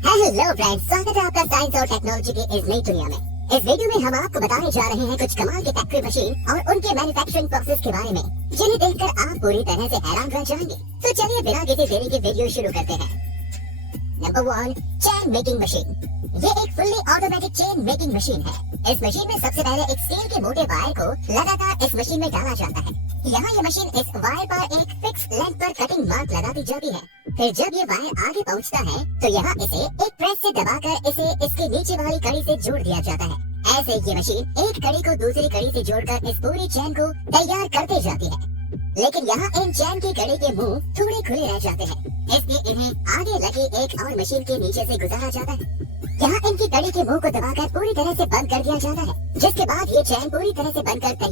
Hello friends, स्वागत है आपका साइंस और टेक्नोलॉजी की इस नई दुनिया में। इस वीडियो में हम आपको बताने जा रहे हैं कुछ कमाल के फैक्ट्री मशीन और उनके मैन्युफैक्चरिंग प्रोसेस के बारे में, जिन्हें देखकर आप पूरी तरह से हैरान रह जाएंगे। तो चलिए बिना किसी देरी के वीडियो शुरू करते हैं। Number 1, chain making machine. ये एक fully automatic chain making machine है। इस मशीन में सबसे पहले एक स्टील के मोटे वायर को लगातार इस मशीन में डाला जाता है। यहाँ ये मशीन इस वायर पर एक फिक्स लेंथ पर कटिंग मार्क लगाती जाती है। फिर जब ये वायर आगे पहुँचता है तो यहाँ इसे एक प्रेस से दबाकर इसे इसके नीचे वाली कड़ी से जोड़ दिया जाता है। ऐसे ये मशीन एक कड़ी को दूसरी कड़ी से जोड़कर इस पूरी चेन को तैयार करते जाती है। लेकिन यहाँ इन चैन की कड़ी के मुंह थोड़े खुले रह जाते हैं, इसलिए इन्हें आगे लगी एक और मशीन के नीचे से गुजारा जाता है। यहाँ इनकी कड़ी के मुंह को दबाकर पूरी तरह से बंद कर दिया जाता है, जिसके बाद ये चैन पूरी तरह से बनकर तैयार